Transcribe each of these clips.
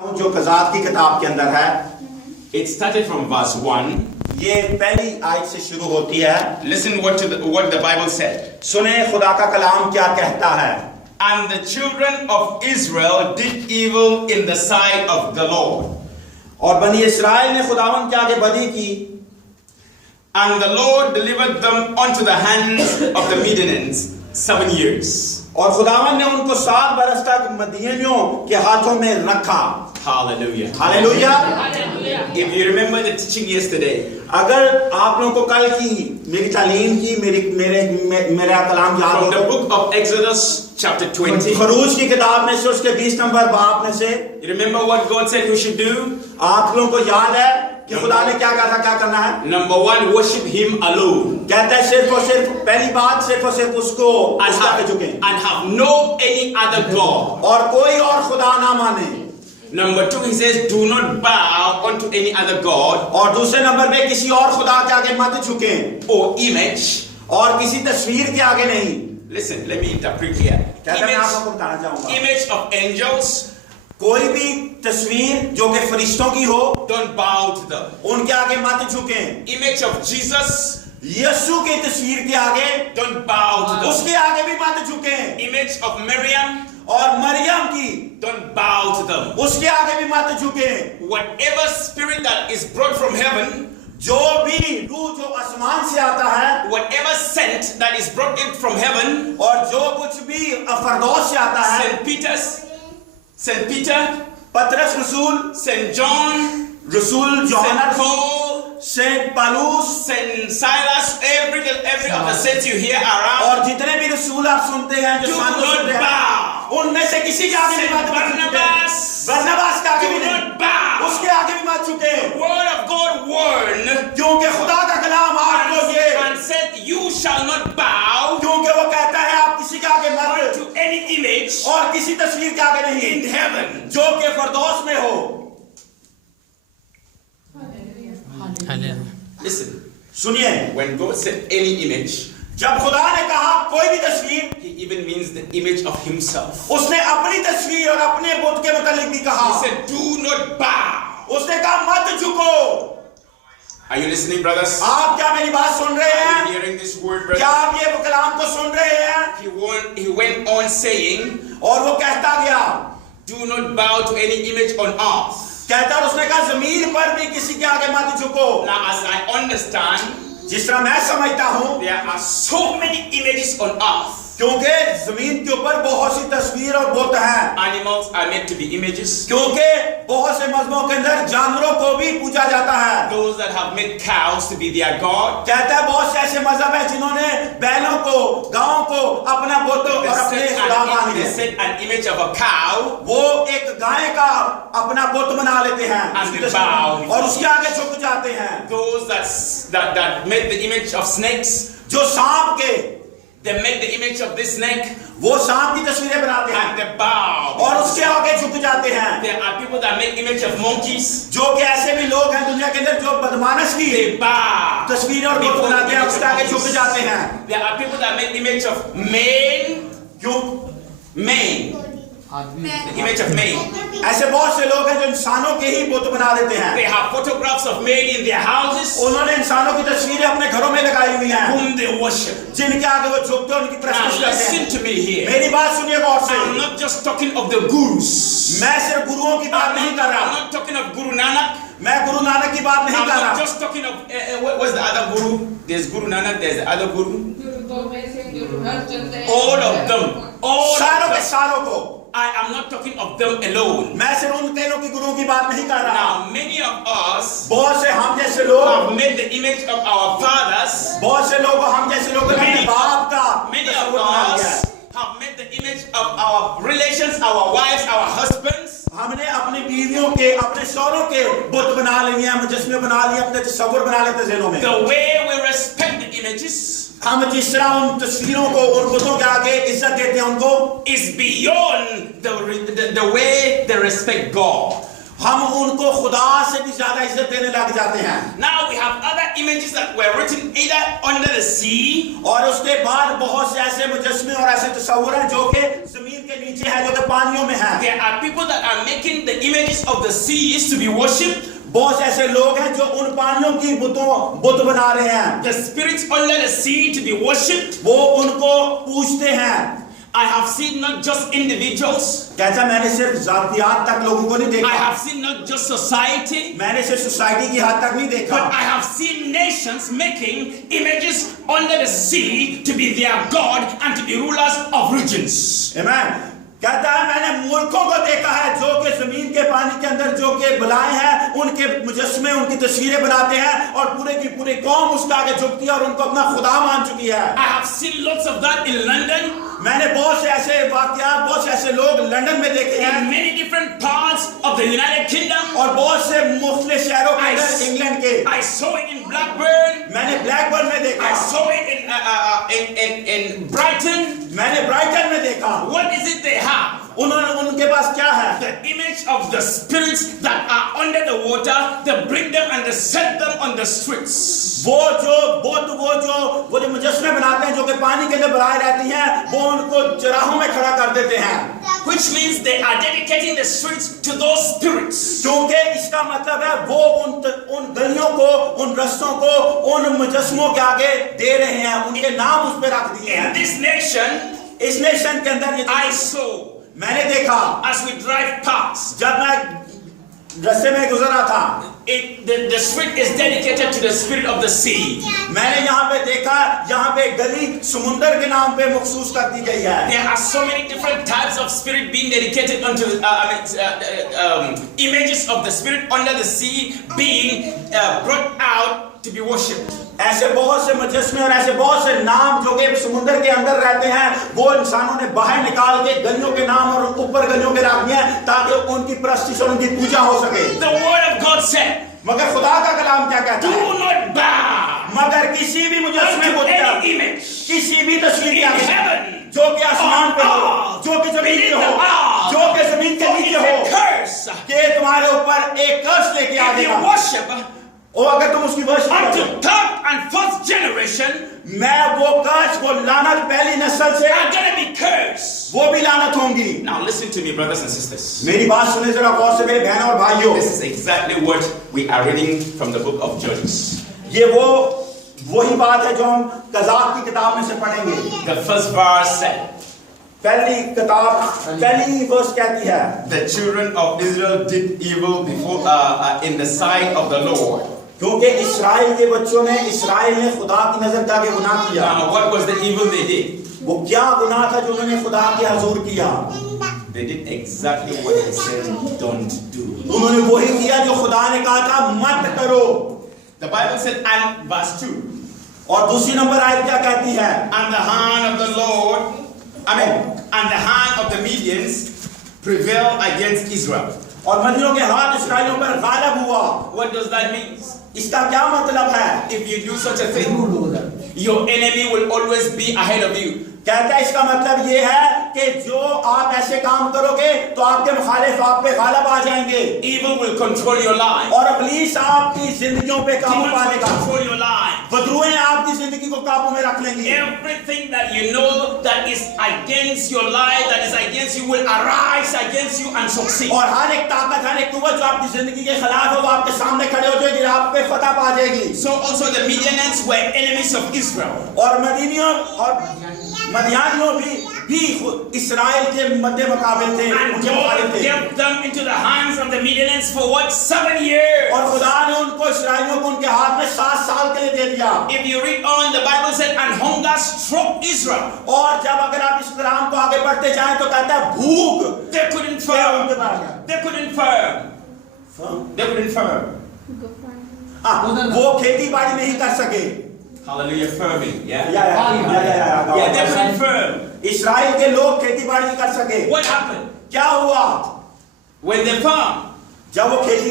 जो कज़ात की किताब के अंदर है, It started from verse 1. ये पहली आयत से शुरू होती है। Listen what the Bible said. सुने खुदा का कलाम क्या कहता है। And the children of Israel did evil in the sight of the Lord. और बनी इस्राएल ने खुदावन के आगे बदी की। And the Lord delivered them unto the hands of the Midianites 7 years. और खुदावन ने उनको 7 बरस तक मदीनियों के हाथों में रखा। Hallelujah. Hallelujah. If you remember the teaching yesterday, अगर आप लोगों को कल की मेरी तालीम की मेरा कलाम याद from the हो book of Exodus chapter 20, खरूज की किताब में से उसके 20 नंबर बाब में से you remember what God said we should do? आप लोगों को याद है कि खुदा ने क्या कहा था, क्या करना है। Number 1, worship Him alone. कहता है सिर्फ और सिर्फ पहली बात सिर्फ और सिर्फ उसको And झुके have no any other God. और कोई और खुदा ना माने। Number 2, he says, do not bow unto any other God और दूसरे नंबर पे किसी और खुदा के आगे मत झुके or image. और किसी तस्वीर के आगे नहीं। Listen, let me interpret here. कहता है मैं आपको बताना चाहूंगा, Image of angels, कोई भी तस्वीर जो कि फरिश्तों की हो don't bow to them. उनके आगे मत झुके। Image of Jesus, यीशु की तस्वीर के आगे don't bow to them. उसके आगे भी मत झुके। Image of Miriam, और मरियम की don't bow to them. उसके आगे भी मत झुके। Whatever spirit that is brought from heaven, जो भी रूह जो आसमान से आता है whatever scent that is brought in from heaven, और जो कुछ भी फरदौस से आता है, Saint Peter, पतरस रसूल, Saint John, रसूल Saint यूहन्ना, Paul, सेंट पालूस Saint Silas, every of the saints you hear around, और जितने भी रसूल आप सुनते हैं जो do सालों not सुनते हैं, bow. उनमें से किसी के आगे भी Saint मत झुके। बरनबास के आगे do भी नहीं, not bow. उसके आगे भी मत झुके, Word of God warned क्योंकि खुदा का कलाम आपको ये and said, you shall not bow क्योंकि वो कहता है आप किसी के आगे मत to any image और किसी तस्वीर के आगे नहीं in heaven. जो कि फरदौस में हो। Listen, सुनिए, when God said any image, जब खुदा ने कहा कोई भी तस्वीर, He even means the image of Himself. उसने अपनी तस्वीर और अपने बुत के मुतालिक भी He कहा। said, do not bow. उसने कहा मत झुको। Are you listening, brothers? आप क्या मेरी बात सुन रहे Are हैं? you hearing this word, क्या brothers? आप ये कलाम को सुन रहे हैं? He went on saying, और वो कहता गया, do not bow to any image on earth. कहता और उसने कहा जमीन पर भी किसी के आगे मत झुको। Now, as I understand, जिस तरह मैं समझता हूँ, there are so many images on earth. क्योंकि जमीन के ऊपर बहुत सी तस्वीर और बुत हैं, Animals are meant to be images. क्योंकि बहुत से मजहबों के अंदर जानवरों को भी पूजा जाता है। Those that have made cows to be their god. कहता है बहुत से ऐसे मजहब हैं जिन्होंने बैलों को, गायों को अपना बुत और अपने खुदा मान They लिया। set an image of a cow वो एक गाय का अपना बुत बना लेते हैं And they bow. और उसके आगे झुक जाते हैं। those that make the image of snakes. जो सांप के, They make the image of this snake वो सांप की तस्वीरें बनाते हैं and they bow. और उसके आगे झुक जाते हैं। There are people that make image of monkeys. जो कि ऐसे भी लोग हैं दुनिया के अंदर जो बदमाश की They bow. तस्वीरें और बुत बनाते हैं, उसके आगे झुक जाते हैं। There are people that make image of man. The image of man. ऐसे बहुत से लोग हैं जो इंसानों के ही बुत बना देते हैं। They have photographs of men in their houses उन्होंने इंसानों की तस्वीरें अपने घरों में लगाई हुई हैं, whom they worship. जिनके आगे वो झुकते हैं, उनकी Now प्रस्तुति करते listen हैं। to me here. मेरी बात सुनिए गौर से। I'm not just talking of the gurus. मैं सिर्फ गुरुओं की बात नहीं कर I'm रहा, not talking of Guru Nanak. मैं गुरु नानक की बात नहीं I'm कर not रहा। just talking of what's the other guru? There's Guru Nanak. There's the other guru. All of them. All सारों of के them. सारों को, I am not talking of them alone. मैं सिर्फ उन तेलों की गुरुओं की बात नहीं कर रहा। Now, many of us बहुत से हम जैसे लोग, have made the image of our fathers. बहुत से लोग हम जैसे लोगों ने अपने बाप का Many of तस्वीर बना लिया है। us have made the image of our relations, our wives, our husbands. हमने अपनी बीवियों के, अपने शौहरों के बुत बना लिए हैं, मुजस्मे बना लिए, अपने तस्वीर बना लेते ज़हनों में। The way we respect the images हम जिस तरह उन तस्वीरों को, उन बुतों के आगे इज्जत देते हैं उनको, is beyond the way they respect God. हम उनको खुदा से भी ज्यादा इज्जत देने लग जाते हैं। Now we have other images that were written either under the sea, और उसके बाद बहुत से ऐसे मुजस्मे और ऐसे तस्वुर हैं जो कि जमीन के नीचे हैं, जो कि पानियों में हैं। there are people that are making the images of the seas to be worshipped. बहुत से ऐसे लोग हैं जो उन पानियों की बुत बना रहे हैं, The spirits under the sea to be worshipped. वो उनको पूजते हैं। I have seen not just individuals, कहता मैंने सिर्फ जातियात तक लोगों को नहीं I देखा, have seen not just society, मैंने सिर्फ सोसाइटी की हद तक नहीं देखा, but I have seen nations making images under the sea to be their God and to be rulers of regions. आमीन। कहता है मैंने मुल्कों को देखा है जो कि जमीन के पानी के अंदर जो कि बुलाए हैं, उनके मुजस्मे उनकी तस्वीरें बनाते हैं और पूरे की पूरी कौम उसके आगे झुकती है और उनको अपना खुदा मान चुकी है। I have seen lots of that in London, मैंने बहुत से ऐसे वाकयात, बहुत से ऐसे लोग लंदन में देखे हैं in many different parts of the United Kingdom. और बहुत से मुख्तलिफ शहरों के अंदर इंग्लैंड के। I saw it in Blackburn. मैंने ब्लैकबर्न में देखा, I saw it in Brighton. मैंने ब्राइटन में देखा। What is it they have? उनके पास क्या है? The image of the spirits that are under the water. They bring them and they set them on the streets. वो जो मुजस्मे बनाते हैं जो कि पानी के अंदर बनाए रहती हैं, वो उनको चराहों में खड़ा कर देते हैं। Which means they are dedicating the streets to those spirits. क्योंकि इसका मतलब है वो उन गलियों को, उन रस्तों को उन मुजस्मों के आगे दे रहे हैं, उनके नाम उस पे रख दिए हैं। In this nation, इस नेशन के अंदर I saw, मैंने देखा as we drive past, जब मैं रास्ते में गुजर रहा था, the street is dedicated to the spirit of the sea. मैंने यहाँ पे देखा, यहाँ पे गली समुंदर के नाम पे मखसूस कर दी गई है। There are so many different types of spirit being dedicated unto images of the spirit under the sea being brought out to be worshipped. ऐसे बहुत से मुजस्मे और ऐसे बहुत से नाम जो कि समुंदर के अंदर रहते हैं, वो इंसानों ने बाहर निकाल के गलियों के नाम और ऊपर गलियों के रख दिए हैं ताकि उनकी प्रस्तिश और उनकी पूजा हो सके। The word of God said, मगर खुदा का कलाम क्या कहता do है? not bow मगर किसी भी मुजस्मे को, unto any image किसी भी तस्वीर in के आगे heaven, जो कि आसमान पे हो, जो कि जमीन पे हो, जो कि जमीन के for नीचे it's हो, a curse कि तुम्हारे ऊपर एक कर्ज लेके आ if you जाएगा। worship और अगर तुम उसकी वर्षिप करो, unto third and fourth generation, मैं वो कर्ज, वो लानत पहली नस्ल से, are going to be cursed. वो भी लानत होंगी। Now listen to me, brothers and sisters. मेरी बात सुने जरा गौर से मेरे बहनों और भाइयों। This is exactly what we are reading from the book of Judges. ये वही बात है जो हम कज़ाक की किताब में से पढ़ेंगे। The first verse said, पहली वर्स कहती है, the children of Israel did evil before in the sight of the Lord. क्योंकि इस्राएल के बच्चों ने, इस्राएल ने खुदा की नजर के आगे गुनाह किया। Now, what was the evil they did? वो क्या गुनाह था जो उन्होंने खुदा के हजूर किया? They did exactly what he said don't do. उन्होंने वही किया जो खुदा ने कहा था मत करो। The Bible said, and verse 2, और दूसरी नंबर आयत क्या कहती है? and the hand of the Lord, and the hand of the Medians prevailed against Israel. और मदियों के हाथ इस्राएलियों पर गालिब हुआ। What does that mean? इसका क्या मतलब है? If you do such a thing, your enemy will always be ahead of you. कहता है इसका मतलब ये है कि जो आप ऐसे काम करोगे तो आपके मुखालिफ आप पे गालिब आ जाएंगे। Evil will control your life. और इब्लीस आपकी जिंदगियों पे काबू Demons will पालेगा। control your life. बदरूएं आपकी जिंदगी को काबू में रख लेंगी। Everything that you know that is against your life, that is against you, will arise against you and succeed. और हर एक ताकत, हर एक कुव्वत जो आपकी जिंदगी के खिलाफ है वो आपके सामने खड़े हो जाएगी, आप पे फतह पा जाएगी। So also the Midianites were enemies of Israel. और मदियानियों भी इस्राएल के मध्य मुकाबिल थे, And उनके मुखालिफ God थे। gave them into the hands of the Midianites for what? 7 years. और खुदा ने उनको इस्राएलियों को उनके हाथ में 7 साल के लिए दे दिया। If you read on, the Bible said, and hunger struck Israel. और जब अगर आप इस कलाम को आगे बढ़ते जाएं तो कहता है भूख They couldn't farm. They couldn't farm. They couldn't farm. वो खेती बाड़ी नहीं कर सके। Hallelujah, farming. Yeah. या They couldn't farm. इस्राएल के लोग खेती बाड़ी नहीं कर सके। What happened? क्या हुआ? When they farm, जब वो खेती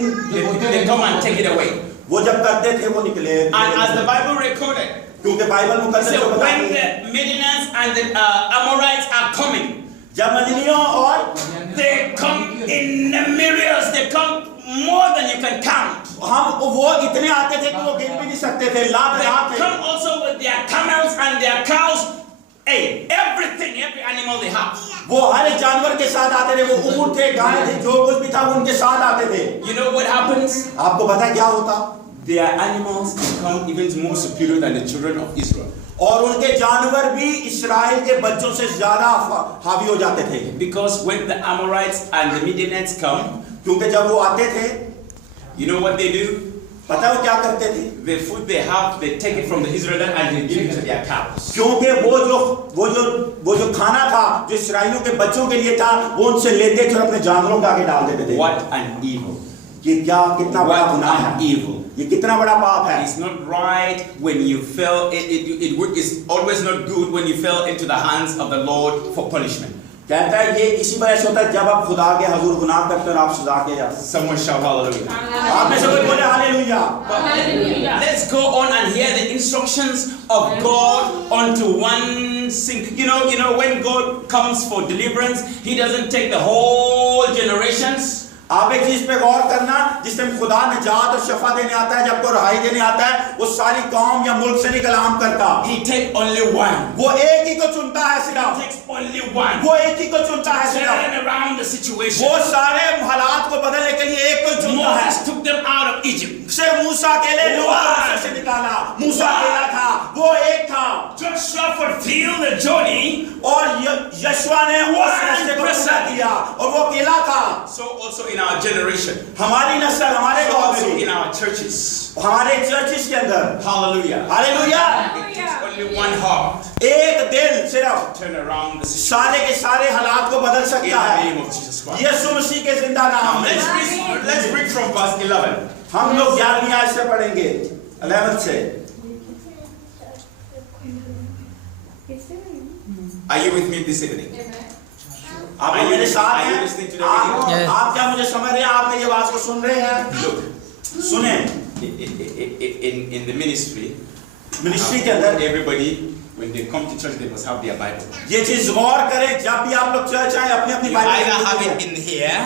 they come and take it away. वो जब करते थे वो निकले। And as the Bible recorded, क्योंकि बाइबल मुकद्दस so में when बताती है, the Midianites and the Amorites are coming, जब मदनियों और they come in myriads. They come more than you can count. हम वो इतने आते थे कि वो गिन भी नहीं सकते थे, lakh They come also with their camels and their cows. Hey, everything, every animal they have. वो हर एक जानवर के साथ आते थे, वो ऊंट थे, गाय थे, जो कुछ भी था वो उनके साथ आते थे। You know what happens? आपको पता है क्या होता? Their animals become even more superior than the children of Israel. और उनके जानवर भी इस्राएल के बच्चों से ज्यादा हावी हो जाते थे। Because when the Amorites and the Midianites come, क्योंकि जब वो आते थे, you know what they do? पता है वो क्या करते थे? The food they have, they take it from the Israelites and they give it to their cows. क्योंकि वो जो खाना था, जो इस्राएलियों के बच्चों के लिए था, वो उनसे लेते थे और अपने जानवरों के आगे डाल देते थे। What an evil! ये क्या कितना बड़ा गुनाह है? Evil! ये कितना बड़ा पाप है? It's not right when you fell. It's always not good when you fell into the hands of the Lord for punishment. कहता है ये इसी वजह से होता है जब आप खुदा के हजूर गुनाह करते हो और आप सजा के जाते हैं। Someone shout hallelujah. आप में से कोई बोले hallelujah. Let's go on and hear the instructions of God unto one sing. You know when God comes for deliverance, He doesn't take the whole generations. आप एक चीज पे गौर करना, जिस टाइम खुदा निजात और शफा देने आता है, जब को रहाई देने आता है, वो सारी कौम या मुल्क से नहीं कलाम करता। He takes only one. वो एक ही को चुनता है सिर्फ। He takes only one. वो एक ही को चुनता है सिर्फ। Turn around the situation. वो सारे हालात को बदलने के लिए एक को चुनता है। Moses took them out of Egypt. सिर्फ मूसा अकेले लोगों को मिस्र से निकाला। मूसा अकेला था, वो एक था। Joshua fulfilled the journey. और यशुआ ने वो रास्ते को पूरा किया और वो अकेला था। So also in our generation, हमारी नस्ल, हमारे गांव also में, in our churches, हमारे चर्चिस के अंदर, hallelujah, hallelujah, it takes only one heart. एक दिल सिर्फ Turn around the situation सारे के सारे हालात को बदल in सकता the है। name of Jesus Christ. यीशु मसीह के जिंदा नाम में। Let's read from verse 11. हम लोग 11वीं आयत से पढ़ेंगे, 11 से। Are you with me this evening? आप मेरे साथ Are you हैं? listening to the video? आप क्या मुझे समझ रहे हैं? आप मेरी आवाज को सुन रहे हैं? Look, सुने। in the ministry, मिनिस्ट्री के अंदर everybody, when they come to church, they must have their Bible. ये चीज गौर करें, जब भी आप लोग चर्च आए अपनी अपनी You either have it in here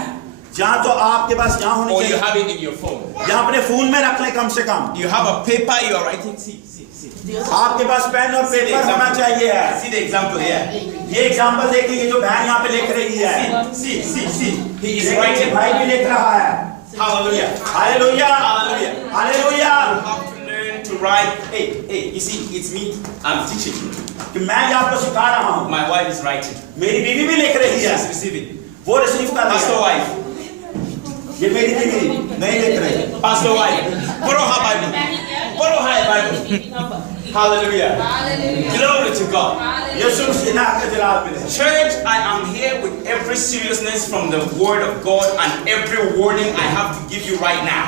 जहाँ तो आपके पास यहाँ होनी or you चाहिए, have it in your phone. या अपने फोन में रख ले कम से कम। You have a paper you are writing. See. आपके पास पेन और पेपर होना चाहिए है। See the example here. ये एग्जांपल देखिए, ये जो बहन यहाँ पे लिख रही है, See. He is देखिए, writing. भाई भी लिख रहा है। Hallelujah. Hallelujah, Hallelujah. Hallelujah. You have to learn to write. Hey, you see, it's me. I'm teaching you. कि मैं ये आपको सिखा रहा हूँ। My wife is writing. मेरी बीवी भी लिख रही है, She's receiving. वो रिसीव कर रही Pastor है। wife. ये मेरी बीवी नहीं लिख रही। Pastor wife. Borrow her Bible. Borrow her Bible. Hallelujah. Glory to God. यीशु मसीह नाम के जलाल में। Church, I am here with every seriousness from the Word of God and every warning I have to give you right now.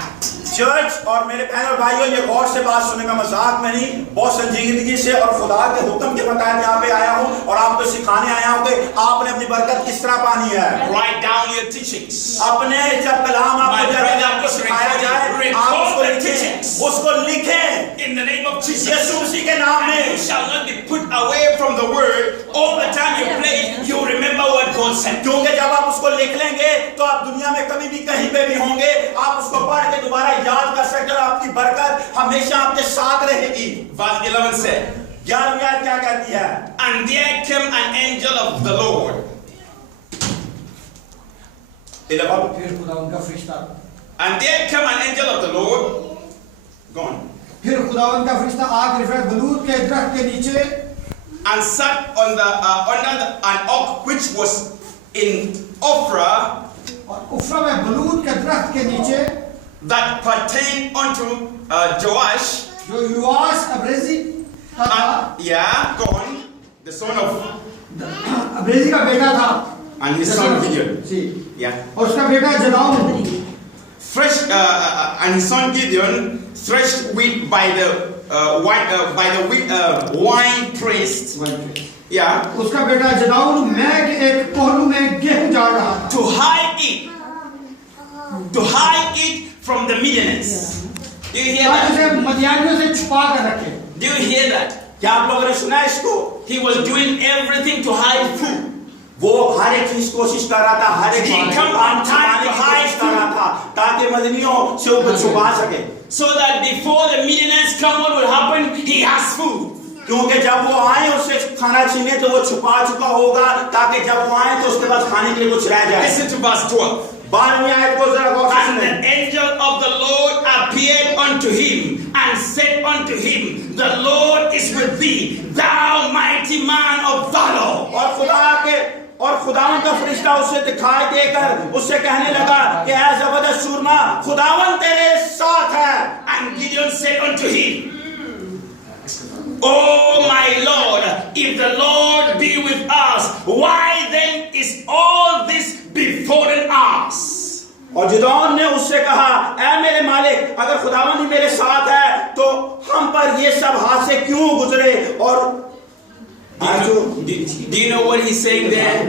Church और मेरे बहन और भाइयों, ये गौर से बात सुनेगा, मजाक में नहीं, बहुत संजीदगी से और खुदा के हुक्म के मुताबिक यहाँ पे आया हूँ और आपको सिखाने आया हूँ कि आपने अपनी बरकत किस तरह पानी है। Write down your teachings. अपने जब कलाम आपको जब आपको सिखाया जाए, आप उसको Record the लिखें, teachings. उसको लिखें In the name of Jesus. यीशु मसीह के नाम And you में। shall not be put away from the word. All the time you play it, you remember what God said. क्योंकि जब आप उसको लिख लेंगे तो आप दुनिया में कभी भी कहीं पे भी होंगे, आप उसको पढ़ के दोबारा याद कर सकते हो, आपकी बरकत हमेशा आपके साथ रहेगी। Verse 11 said, 11वीं आयत क्या कहती है? and there came an angel of the Lord. फिर खुदा उनका फरिश्ता And there came an angel of the Lord. Go on. फिर खुदावन का फरिश्ता आग रिफायत बलूत के दरख्त के नीचे And sat on the under an oak which was in Ophrah, और उफ्रा में बलूत के दरख्त के नीचे that pertained unto Joash. जो युवास अब्रेजी का था, Yeah, go on. The son of अब्रेजी का बेटा था, and his son Gideon. जी, Yeah. और उसका बेटा जदाऊन And his son Gideon threshed wheat by the wine press. Yeah. उसका बेटा जदाऊन मैं के एक कोहलू में गेहूं झाड़ रहा था, To hide it from the Midianites. Do you hear ताकि that? उसे मदियानियों से छुपा कर रखे। Do you hear that? क्या आप लोगों ने सुना है इसको? He was doing everything to hide food. वो हर एक चीज कोशिश कर रहा था, हर एक He come काम on time छुपाने to की hide कोशिश कर रहा था ताकि मदनियों से वो छुपा सके, so that before the Midianites come, what will happen? He has food. क्योंकि जब वो आए उससे खाना छीने तो वो छुपा चुका होगा ताकि जब वो आए तो उसके पास खाने के लिए कुछ रह जाए। Listen to verse 12. 12वीं आयत को जरा गौर से And the सुनें। angel of the Lord appeared unto him and said unto him, the Lord is with thee, thou mighty man of valor. और खुदावन का फरिश्ता उसे दिखाई देकर उससे कहने लगा कि ऐ जबरदस्त सूरमा, खुदावन तेरे साथ है। And Gideon said unto him, Oh my Lord, if the Lord be with us, why then is all this befallen us? और जिदौन ने उससे कहा, ऐ मेरे मालिक, अगर खुदावन ही मेरे साथ है तो हम पर ये सब हादसे क्यों गुजरे। और Do you know what he's saying there?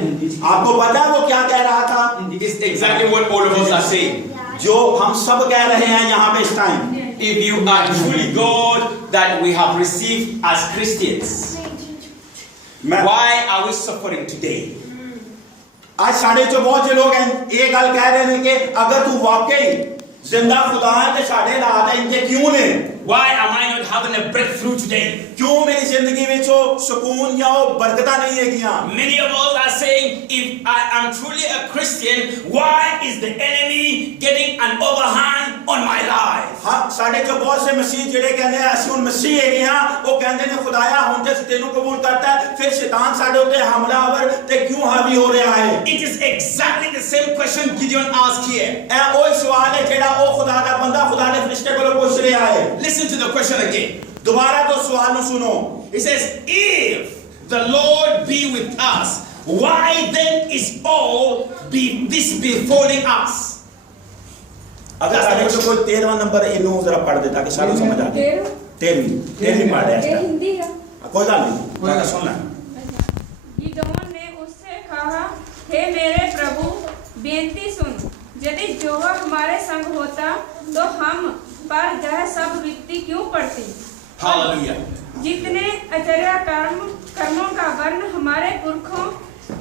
आपको पता है वो क्या कह रहा था? It's exactly what all of us are saying. जो हम सब कह रहे हैं यहाँ पे इस time. If you are truly God that we have received as Christians, why are we suffering today? आज साढ़े जो बहुत से लोग हैं ये गल कह रहे हैं कि अगर तू वाकई जिंदा खुदा है तो साढ़े लाद है इनके क्यों ने? Why am I not having a breakthrough today? क्यों मेरी जिंदगी में जो सुकून या वो बरकता नहीं है किया? Many of us are saying, if I am truly a Christian, why is the enemy getting an overhand on my life? हाँ, साढ़े जो बहुत से मसीह जेड़े कहते हैं ऐसे उन मसीह है यहाँ वो कहते हैं खुदाया हम जैसे तेनों कबूल करता है फिर शैतान साढ़े होते हमलावर ते क्यों हावी हो रहा है? It is exactly the same question Gideon asked here. ऐ वही सवाल है जेड़ा वो खुदा का बंदा खुदा ने फरिश्ते को पूछ रहा है। Listen to the question again. दोबारा तो सवाल नु सुनो। It says, if the Lord be with us, why then is all this befalling us? अगर साढ़े को कोई 13वां नंबर इन्हों जरा पढ़ दे ताकि सारे समझ आ जाए। 13वीं पढ़ रहे हैं। हिंदी है। कोई बात नहीं, सुनना। गिदोन ने उससे कहा, हे मेरे प्रभु, बेनती सुन, यदि यहोवा हमारे संग होता तो हम पर यह सब विपत्ति क्यों पड़ती? Hallelujah. जितने आश्चर्य कर्मों का वर्ण हमारे पुरखों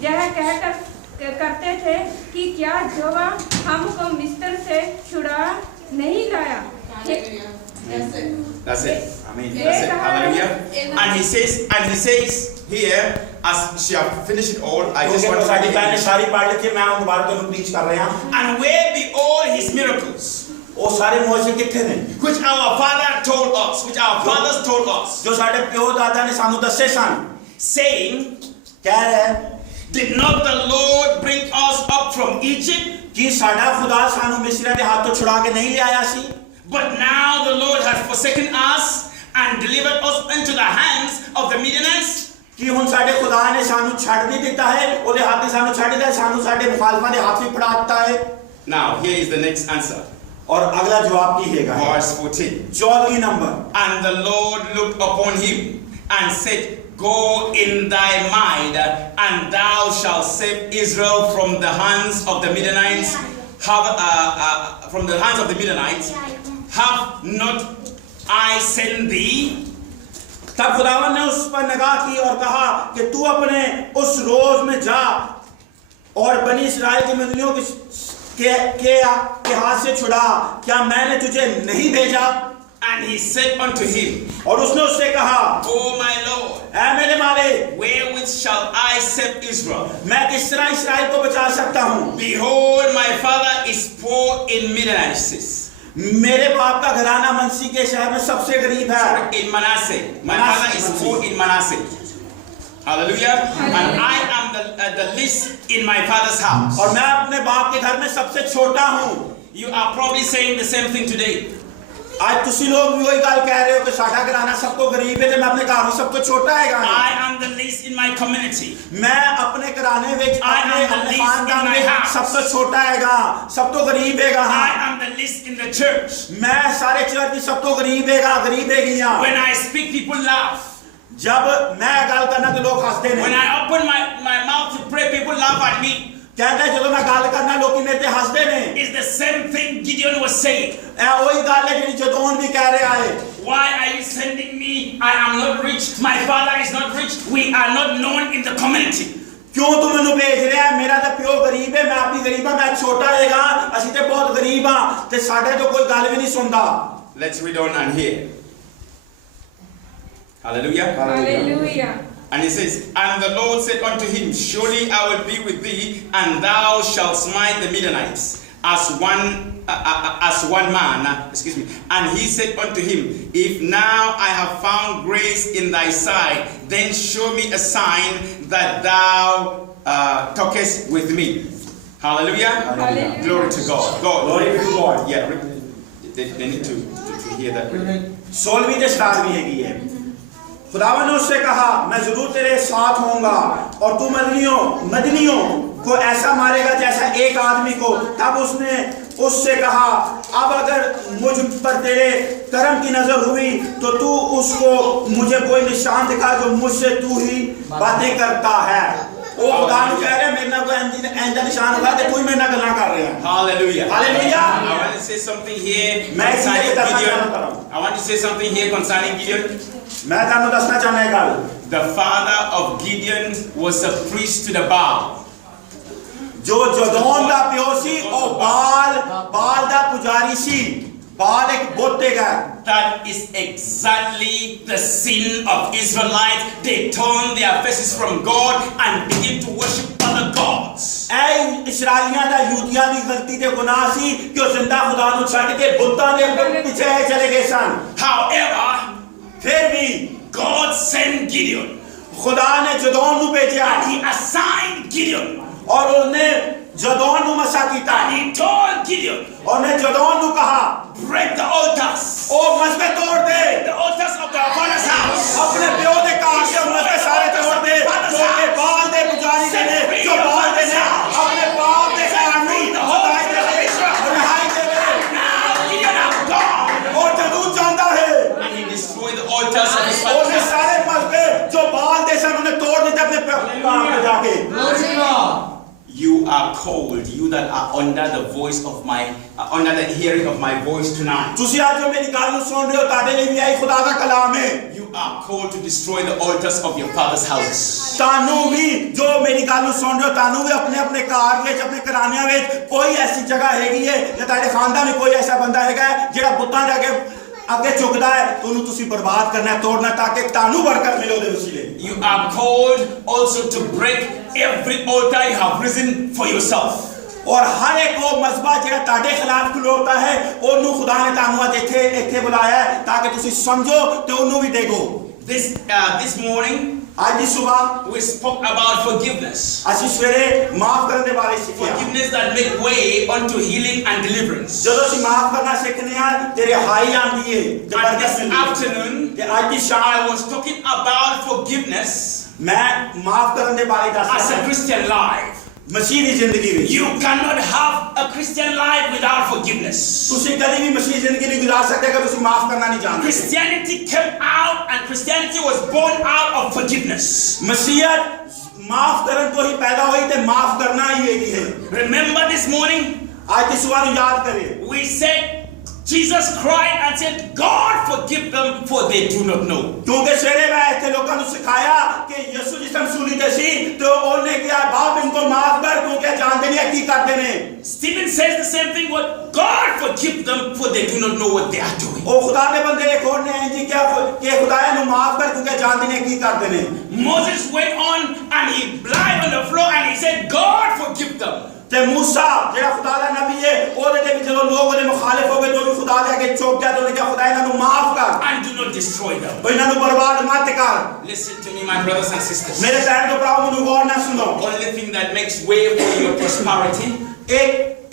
यह कहकर करते थे कि क्या यहोवा हमको मिस्र से छुड़ा नहीं लाया? That's it. Amen. That's it. Hallelujah. And he says here, as she have finished it all, I just want to सारी पहले सारी पढ़ लेके मैं उन दोबारा तो प्रीच कर रहे हैं। And where be all his miracles? वो सारे मौजे कितने ने? Which our father told us, which our fathers told us, जो साढ़े प्यो दादा ने सानू दसे सन, saying, कह रहे did not the Lord bring us up from Egypt? कि साड़ा खुदा सानू मिस्र के हाथों छुड़ा के नहीं ले आया सी? But now the Lord has forsaken us and delivered us into the hands of the Midianites. कि हुन साढ़े खुदा ने सानू छाड़ नहीं देता है, ओदे हाथ में सानू छाड़ दिया है, सानू साढ़े मुखालफा ने हाथ में पड़ाता है। Now here is the next answer. और अगला जवाब की है Verse 14. 14वीं number. And the Lord looked upon him and said, Go in thy mind, and thou shalt save Israel from the hands of the Midianites. From the hands of the Midianites. Have not I sent thee? तब खुदावन ने उस पर निगाह की और कहा कि तू अपने उस रोज में जा और बनी इस्राएल की मंडलियों के हाथ से छुड़ा, क्या मैंने तुझे नहीं भेजा? And he said unto him, और उसने उससे कहा, O my Lord, ऐ मेरे मालिक, wherewith shall I save Israel? मैं किस तरह इस्राएल को बचा सकता हूँ? Behold, my father is poor in Midianites. मेरे बाप का घराना मनसी के शहर में सबसे गरीब है। In Manasseh. My father is poor in Manasseh. Hallelujah. And I am the least in my father's house. और मैं अपने बाप के घर में सबसे छोटा हूँ। You are probably saying the same thing today. आज तुसी लोग भी वही गल कह रहे हो कि साडा घराना सबको गरीब है, मैं अपने घर में सबको छोटा है। I am the least in my community. मैं अपने घराने में अपने खानदान में सबसे छोटा हैगा, सब तो गरीब हैगा। I am the least in the church. मैं सारे चर्च में सब तो गरीब हैगा, गरीब है। When I speak, people laugh. जब मैं गल करना तो लोग हंसते हैं। When I open my mouth to pray, people laugh at me. कहते हैं जब मैं गल करना लोग मेरे पे हंसते हैं। It's the same thing Gideon was saying. वही गल है जिन्हें जदोन भी कह रहा है। Why are you sending me? I am not rich. My father is not rich. We are not known in the community. क्यों तू मैनू भेज रहा है? मेरा तो प्यो गरीब है, मैं आपकी गरीब हाँ, मैं छोटा हैगा, ਅਸੀਂ ਤੇ ਬਹੁਤ ਗਰੀਬ ਹਾਂ ਤੇ ਸਾਡੇ ਤੋਂ ਕੋਈ ਗੱਲ ਵੀ ਨਹੀਂ ਸੁਣਦਾ। Let's read on and hear. Hallelujah. Hallelujah. And he says, and the Lord said unto him, surely I will be with thee, and thou shalt smite the Midianites as one man. Excuse me. And he said unto him, if now I have found grace in thy sight, then show me a sign that thou talkest with me. Hallelujah. Hallelujah. Glory to God. Glory to God. Yeah, they need to hear that. 16वीं ਤੇ 17वीं हैगी है। खुदावन ने उससे कहा, मैं जरूर तेरे साथ होऊंगा और तू मदनियों को ऐसा मारेगा जैसा एक आदमी को। तब उसने उससे कहा, अब अगर मुझ पर तेरे कर्म की नजर हुई तो तू उसको मुझे कोई निशान दिखा जो मुझसे तू ही बातें करता है। वो खुदा ने कह रहे मेरे ना कोई ऐसा निशान होगा कि तू ही मेरे ना गल्ला कर रहे हैं। Hallelujah. Hallelujah. I want to say something here concerning Gideon. I want to say something here concerning Gideon. मैं ਤੁਹਾਨੂੰ ਦੱਸਣਾ ਚਾਹੁੰਦਾ ਹਾਂ ਗੱਲ। The father of Gideon was a priest to the Baal. जो जदोन ਦਾ ਪਿਓ ਸੀ ਉਹ ਬਾਲ ਦਾ ਪੁਜਾਰੀ ਸੀ। ਬਾਲ ਇੱਕ ਬੁੱਤ ਹੈਗਾ। That is exactly the sin of Israelites. They turn their faces from God and begin to worship other gods. ऐ इस्राएलियां ਦਾ ਯਹੂਦੀਆਂ ਦੀ ਗਲਤੀ ਤੇ ਗੁਨਾਹ ਸੀ ਕਿ ਉਹ ਜ਼ਿੰਦਾ ਖੁਦਾ ਨੂੰ ਛੱਡ ਕੇ ਬੁੱਤਾਂ ਦੇ ਪਿੱਛੇ ਚਲੇ ਗਏ ਸਨ। However, फिर भी God sent Gideon. खुदा ने जदोन ਨੂੰ भेजा And he assigned Gideon. और उसने जदोन ਨੂੰ मसा कीता। And he told Gideon, और ने जदोन ਨੂੰ कहा, break the altars. ओ मसबे तोड़ दे। The altars of the father's house. अपने प्यो दे घर से मसबे सारे तोड़ दे जो के बाल दे पुजारी दे ने जो बाल दे ने अपने बाप दे घर ਨੂੰ खुदाई दे रिहाई दे। Now Gideon have gone. और जदून चाहता है And he destroyed the altars of his ਉਹਨੇ father's house. ਸਾਰੇ ਮਸਬੇ ਜੋ ਬਾਲ ਦੇ ਸਨ ਉਹਨੇ ਤੋੜ ਦਿੱਤੇ ਆਪਣੇ ਘਰ ਤੇ ਜਾ ਕੇ। You are called, you that are under the voice of under the hearing of my voice tonight. ਤੁਸੀਂ ਅੱਜ ਜੋ ਮੇਰੀ ਗੱਲ ਨੂੰ ਸੁਣ ਰਹੇ ਹੋ ਤੁਹਾਡੇ ਲਈ ਵੀ ਆਈ ਖੁਦਾ ਦਾ ਕਲਾਮ ਹੈ। You are called to destroy the altars of your father's houses. ਤੁਹਾਨੂੰ ਵੀ ਜੋ ਮੇਰੀ ਗੱਲ ਨੂੰ ਸੁਣ ਰਹੇ ਹੋ ਤੁਹਾਨੂੰ ਵੀ ਆਪਣੇ ਘਰ ਵਿੱਚ ਆਪਣੇ ਘਰਾਣਿਆਂ ਵਿੱਚ ਕੋਈ ਐਸੀ ਜਗ੍ਹਾ ਹੈਗੀ ਹੈ ਜਾਂ ਤੁਹਾਡੇ ਖਾਨਦਾਨ ਵਿੱਚ ਕੋਈ ਐਸਾ ਬੰਦਾ ਹੈਗਾ ਜਿਹੜਾ ਬੁੱਤਾਂ ਦੇ ਅੱਗੇ ਝੁਕਦਾ ਹੈ तो ਉਹਨੂੰ ਤੁਸੀਂ ਬਰਬਾਦ ਕਰਨਾ ਹੈ ਤੋੜਨਾ ਤਾਂ ਕਿ ਤੁਹਾਨੂੰ ਬਰਕਤ ਮਿਲੇ ਉਹਦੇ ਵਸੀਲੇ। You are called also to break every altar you have risen for yourself. और हर एक वो मजबा ਜਿਹੜਾ ਤੁਹਾਡੇ ਖਿਲਾਫ ਖਲੋਤਾ ਹੈ ਉਹਨੂੰ ਖੁਦਾ ਨੇ ਤੁਹਾਨੂੰ ਅੱਜ ਇੱਥੇ ਬੁਲਾਇਆ ਹੈ ਤਾਂ ਕਿ ਤੁਸੀਂ ਸਮਝੋ ਤੇ ਉਹਨੂੰ ਵੀ ਦੇਖੋ। This morning ਅੱਜ ਦੀ ਸਵੇਰ we spoke about forgiveness. ਅਸੀਂ ਸਵੇਰੇ ਮਾਫ ਕਰਨ ਦੇ ਬਾਰੇ ਸਿੱਖਿਆ। Forgiveness that make way unto healing and deliverance. ਜਦੋਂ ਅਸੀਂ ਮਾਫ ਕਰਨਾ ਸਿੱਖਦੇ ਹਾਂ ਤੇ ਰਿਹਾਈ ਆਉਂਦੀ ਹੈ। And this afternoon ਤੇ ਅੱਜ ਦੀ ਸ਼ਾਮ I was talking about forgiveness ਮੈਂ ਮਾਫ ਕਰਨ ਦੇ ਬਾਰੇ ਦੱਸ as ਰਿਹਾ a Christian life. ਮਸੀਹ ਦੀ ਜ਼ਿੰਦਗੀ ਵਿੱਚ You cannot have a Christian life without forgiveness. ਤੁਸੀਂ ਕਦੀ ਵੀ ਮਸੀਹ ਜ਼ਿੰਦਗੀ ਨਹੀਂ ਗੁਜ਼ਾਰ ਸਕਦੇ ਅਗਰ ਤੁਸੀਂ ਮਾਫ ਕਰਨਾ ਨਹੀਂ ਜਾਣਦੇ। Christianity came out and Christianity was born out of forgiveness. ਮਸੀਹਤ ਮਾਫ ਕਰਨ ਤੋਂ ਹੀ ਪੈਦਾ ਹੋਈ ਤੇ ਮਾਫ ਕਰਨਾ ਹੀ ਹੈਗੀ ਹੈ। Remember this morning ਅੱਜ ਦੀ ਸਵੇਰ ਨੂੰ ਯਾਦ ਕਰੇ we said Jesus cried and said, God forgive them for they do not know. क्योंकि सवेरे मैं ऐसे लोगों ने सिखाया कि यीशु जिस हम सूली ते सी तो उन्होंने किया बाप इनको माफ कर क्योंकि जानते नहीं है की करते ने। Stephen says the same thing, what God forgive them for they do not know what they are doing. ओ खुदा के बंदे एक और ने जी क्या कि खुदाया नु माफ कर क्योंकि जानते नहीं की करते ने। Moses went on and he lied on the floor and he said, God forgive them. ते मूसा जेड़ा खुदा दा नबी है ओदे ते भी जदों लोग ओदे मुखालिफ हो गए तो भी खुदा दे आगे चौक गया तो उन्हें क्या खुदा इन्हां नु माफ कर And do not destroy them. तो इन्हां नु बर्बाद मत कर। Listen to me, my brothers and sisters. मेरे बहन तो भराओ मेनू गौर नाल सुनो। Only thing that makes way for your prosperity,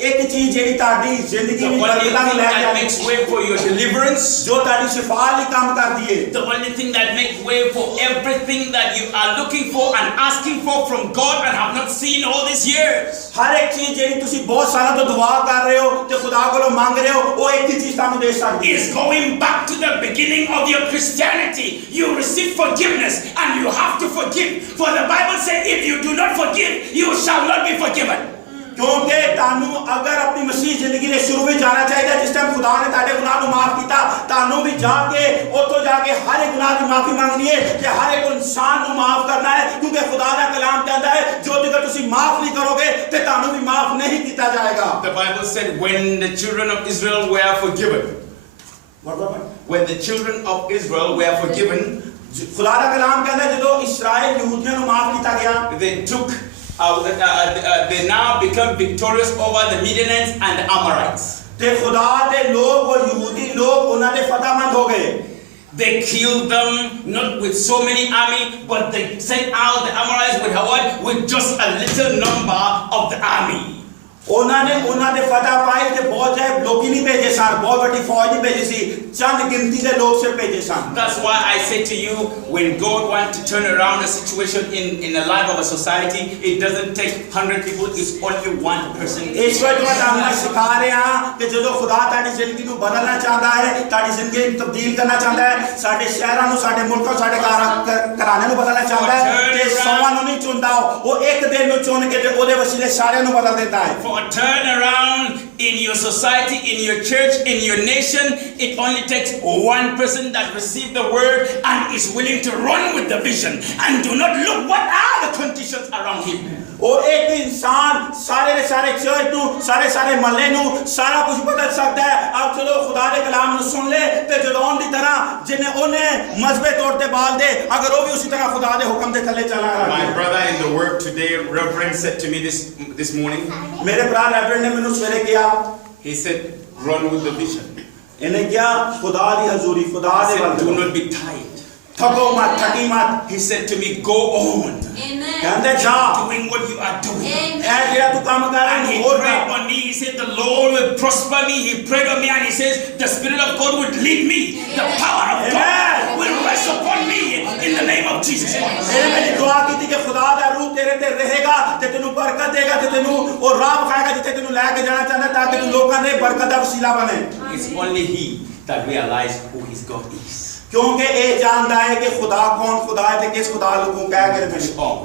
एक चीज जेड़ी ताड़ी जिंदगी the में only बरकतां thing लै that makes way for your deliverance, जो ताड़ी शिफा ली काम करदी है, the only thing that makes way for everything that you are looking for and asking for from God and have not seen all these years, हर एक चीज जेड़ी तुसी बहुत सालों तो दुआ कर रहे हो ते खुदा कोलों मांग रहे हो वो एक ही चीज तानू दे सकदी is going back to the beginning of your Christianity. You receive forgiveness and you have to forgive. For the Bible says, if you do not forgive, you shall not be forgiven. क्योंकि तानू अगर अपनी मसीह जिंदगी ने शुरू में जाना चाहिए जिस टाइम खुदा ने ताड़े गुनाह नु माफ कीता ਤੁਹਾਨੂੰ ਵੀ ਜਾ ਕੇ ਉੱਥੋਂ ਜਾ ਕੇ ਹਰ ਇੱਕ ਗੁਨਾਹ ਦੀ ਮਾਫੀ ਮੰਗਣੀ ਹੈ ਤੇ ਹਰ ਇੱਕ ਇਨਸਾਨ ਨੂੰ ਮਾਫ ਕਰਨਾ ਹੈ ਕਿਉਂਕਿ ਖੁਦਾ ਦਾ ਕਲਾਮ ਕਹਿੰਦਾ ਹੈ ਜੋ ਤੱਕ ਤੁਸੀਂ ਮਾਫ ਨਹੀਂ ਕਰੋਗੇ ਤੇ ਤੁਹਾਨੂੰ ਵੀ ਮਾਫ ਨਹੀਂ ਕੀਤਾ ਜਾਏਗਾ The Bible said when the children of Israel were forgiven, when the children of Israel were forgiven, ਖੁਦਾ ਦਾ ਕਲਾਮ ਕਹਿੰਦਾ ਜਦੋਂ ਇਸਰਾਇਲ ਯਹੂਦੀਆਂ ਨੂੰ ਮਾਫ ਕੀਤਾ ਗਿਆ they took they now become victorious over the Midianites and the Amorites. ਤੇ ਖੁਦਾ ਦੇ ਲੋਕ ਔਰ ਯਹੂਦੀ ਲੋਕ ਉਹਨਾਂ ਦੇ ਫਤਹਮੰਦ ਹੋ ਗਏ They killed them not with so many army, but they sent out the Amorites with what? With just a little number of the army. ਉਹਨਾਂ ਦੇ ਫਤਹ ਪਾਈ ਤੇ ਬਹੁਤ ਜ਼ਿਆਦਾ ਲੋਕੀ ਨਹੀਂ ਭੇਜੇ ਸਨ ਬਹੁਤ ਵੱਡੀ ਫੌਜ ਨਹੀਂ ਭੇਜੀ ਸੀ ਚੰਦ ਗਿਣਤੀ ਦੇ ਲੋਕ ਸਿਰ ਭੇਜੇ ਸਨ That's why I say to you, when God wants to turn around a situation in the life of a society, it doesn't take 100 people, it's only one person. ਇਸ ਵਕਤ ਮੈਂ ਤੁਹਾਨੂੰ ਸਿਖਾ ਰਿਹਾ ਕਿ ਜਦੋਂ ਖੁਦਾ ਤੁਹਾਡੀ ਜ਼ਿੰਦਗੀ ਨੂੰ ਬਦਲਣਾ ਚਾਹੁੰਦਾ ਹੈ ਤੁਹਾਡੀ ਜ਼ਿੰਦਗੀ ਨੂੰ ਤਬਦੀਲ ਕਰਨਾ ਚਾਹੁੰਦਾ ਹੈ ਸਾਡੇ ਸ਼ਹਿਰਾਂ ਨੂੰ ਸਾਡੇ ਮੁਲਕਾਂ ਸਾਡੇ ਘਰਾਣਿਆਂ ਨੂੰ ਬਦਲਣਾ ਚਾਹੁੰਦਾ ਹੈ ਤੇ ਸੌਵਾਂ ਨੂੰ ਨਹੀਂ ਚੁਣਦਾ ਉਹ ਇੱਕ ਦਿਨ ਨੂੰ ਚੁਣ ਕੇ ਤੇ ਉਹਦੇ ਵਸੀਲੇ ਸਾਰਿਆਂ ਨੂੰ ਬਦਲ ਦਿੰਦਾ ਹੈ For a turnaround in your society, in your church, in your nation, it only takes one person that received the word and is willing to run with the vision and do not look what are the conditions around him. ਉਹ ਇੱਕ ਇਨਸਾਨ ਸਾਰੇ ਦੇ ਸਾਰੇ ਚਰਚ ਨੂੰ ਸਾਰੇ ਮਹੱਲੇ ਨੂੰ ਸਾਰਾ ਕੁਝ ਬਦਲ ਸਕਦਾ ਹੈ ਆਪ ਚਲੋ ਖੁਦਾ ਦੇ ਕਲਾਮ ਨੂੰ ਸੁਣ ਲੈ ਤੇ ਜਦੋਨ ਦੀ ਤਰ੍ਹਾਂ ਜਿਨੇ ਉਹਨੇ ਮਜ਼ਬੇ ਤੌਰ ਤੇ ਬਾਲ ਦੇ ਅਗਰ ਉਹ ਵੀ ਉਸੇ ਤਰ੍ਹਾਂ ਖੁਦਾ ਦੇ ਹੁਕਮ ਦੇ ਥੱਲੇ ਚੱਲਾਂਗਾ My brother in the work today, Reverend, said to me this morning, ਮੇਰੇ ਭਰਾ ਰੈਵਰੈਂਡ ਨੇ ਮੈਨੂੰ ਸਵੇਰੇ ਕਿਹਾ he said, run with the vision. ਇਹਨੇ ਕਿਹਾ ਖੁਦਾ ਦੀ ਹਜ਼ੂਰੀ ਖੁਦਾ He ਦੇ said, ਵੱਲ do not be tired. ਥਕੋ ਮਤ ਥਕੀ ਮਤ He said to me, go on. ਕਹਿੰਦੇ ਜਾ Doing what you are doing. ਇਹ ਜਿਹੜਾ ਤੂੰ ਕੰਮ ਕਰ And he ਰਿਹਾ ਹੋਰ prayed ਕਰ on me. He said, the Lord will prosper me. He prayed on me and he says, the Spirit of God would lead me. The power of God will rest upon me in the name of Jesus Christ. ਇਹਨੇ ਮੇਰੀ ਦੁਆ ਕੀਤੀ ਕਿ ਖੁਦਾ ਦਾ ਰੂਹ ਤੇਰੇ ਤੇ ਰਹੇਗਾ ਤੇ ਤੈਨੂੰ ਬਰਕਤ ਦੇਗਾ ਤੇ ਤੈਨੂੰ ਉਹ ਰਾਹ ਵਿਖਾਏਗਾ ਜਿੱਥੇ ਤੈਨੂੰ ਲੈ ਕੇ ਜਾਣਾ ਚਾਹੁੰਦਾ ਤਾਂ ਕਿ ਤੂੰ ਲੋਕਾਂ ਦੇ ਬਰਕਤ ਦਾ ਵਸੀਲਾ ਬਣੇ It's only he that realizes who his God is. ਕਿਉਂਕਿ ਇਹ ਜਾਣਦਾ ਹੈ ਕਿ ਖੁਦਾ ਕੌਣ ਖੁਦਾ ਹੈ ਤੇ ਕਿਸ ਖੁਦਾ ਨੂੰ ਕਹਿ ਕੇ Push on.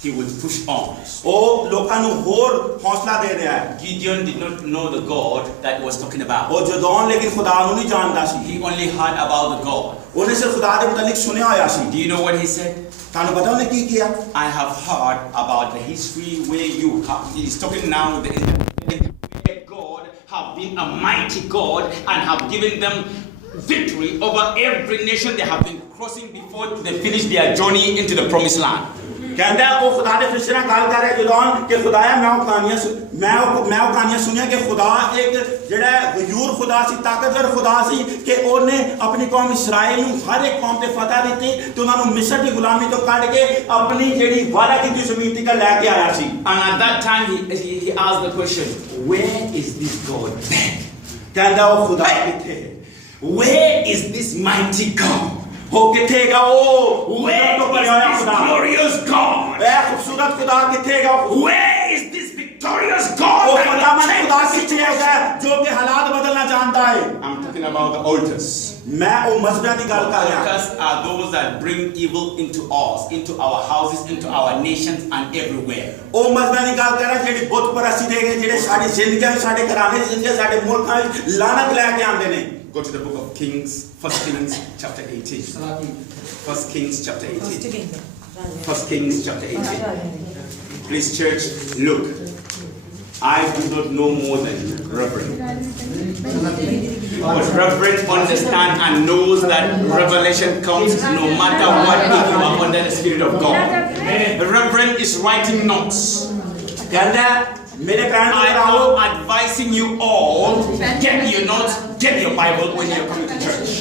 He would push on. ਉਹ ਲੋਕਾਂ ਨੂੰ ਹੋਰ ਹੌਸਲਾ ਦੇ ਰਿਹਾ ਹੈ Gideon did not know the God that he was talking about. ਉਹ ਜਦੋਨ ਲੇਕਿਨ ਖੁਦਾ ਨੂੰ ਨਹੀਂ ਜਾਣਦਾ ਸੀ He only heard about the God. ਉਹਨੇ ਸਿਰਫ ਖੁਦਾ ਦੇ ਮੁਤਲਕ ਸੁਣਿਆ ਹੋਇਆ ਸੀ Do you know what he said? ਤੁਹਾਨੂੰ ਪਤਾ ਉਹਨੇ ਕੀ ਕੀਤਾ I have heard about the history where you have. He's talking now where God have been a mighty God and have given them victory over every nation they have been crossing before they finish their journey into the promised land. ਕਹਿੰਦਾ ਉਹ ਖੁਦਾ ਦੇ ਫਰਿਸ਼ਤੇ ਨਾਲ ਗੱਲ ਕਰ ਰਿਹਾ ਜਦੋਨ ਕਿ ਖੁਦਾਇਆ ਮੈਂ ਉਹ ਕਹਾਣੀਆਂ ਸੁਣੀਆਂ ਕਿ ਖੁਦਾ ਇੱਕ ਜਿਹੜਾ ਗਯੂਰ ਖੁਦਾ ਸੀ ਤਾਕਤਵਰ ਖੁਦਾ ਸੀ ਕਿ ਉਹਨੇ ਆਪਣੀ ਕੌਮ ਇਸਰਾਇਲ ਨੂੰ ਹਰ ਇੱਕ ਕੌਮ ਤੇ ਫਤਹ ਦਿੱਤੀ ਤੇ ਉਹਨਾਂ ਨੂੰ ਮਿਸਰ ਦੀ ਗੁਲਾਮੀ ਤੋਂ ਕੱਢ ਕੇ ਆਪਣੀ ਜਿਹੜੀ ਵਾਅਦਾ ਕੀਤੀ ਜ਼ਮੀਨ ਤੱਕ ਲੈ ਕੇ ਆਇਆ ਸੀ And at that time he asked the question, where is this God then? ਕਹਿੰਦਾ ਉਹ ਖੁਦਾ ਕਿੱਥੇ ਹੈ Where is this mighty God? ਉਹ ਕਿੱਥੇ ਹੈਗਾ ਉਹ Where ਤੋਂ is ਭਰਿਆ ਹੋਇਆ this ਖੁਦਾ glorious God? ਇਹ ਖੂਬਸੂਰਤ ਖੁਦਾ ਕਿੱਥੇ ਹੈਗਾ Where is this victorious God? ਉਹ that ਫਤਹਮੰਦ will ਖੁਦਾ change ਕਿੱਥੇ ਹੈਗਾ ਜੋ ਕਿ ਹਾਲਾਤ ਬਦਲਣਾ ਜਾਣਦਾ ਹੈ I'm talking about the altars. ਮੈਂ ਉਹ ਮਜ਼ਹਬਾਂ ਦੀ ਗੱਲ ਕਰ ਰਿਹਾ Altars are those that bring evil into us, into our houses, into our nations and everywhere. ਉਹ ਮਜ਼ਹਬਾਂ ਦੀ ਗੱਲ ਕਰ ਰਿਹਾ ਜਿਹੜੀ ਬੁੱਤ ਪਰਸਤੀ ਦੇ ਜਿਹੜੇ ਸਾਡੀ ਜ਼ਿੰਦਗੀਆਂ ਸਾਡੇ ਘਰਾਣੇ ਦੀ ਜ਼ਿੰਦਗੀ ਸਾਡੇ ਮੁਲਕਾਂ ਵਿੱਚ ਲਾਨਤ ਲੈ ਕੇ ਆਉਂਦੇ ਨੇ Go to the book of Kings, 1 Kings chapter 18. 1 Kings chapter 18. 1 Kings chapter 18. Please, church, look. I do not know more than Reverend. But Reverend understands and knows that revelation comes no matter what if you are under the Spirit of God. The Reverend is writing notes. ਕਹਿੰਦਾ ਮੇਰੇ ਭੈਣ I ਭਰਾਓ am advising you all, get your notes, get your Bible when you are coming to church.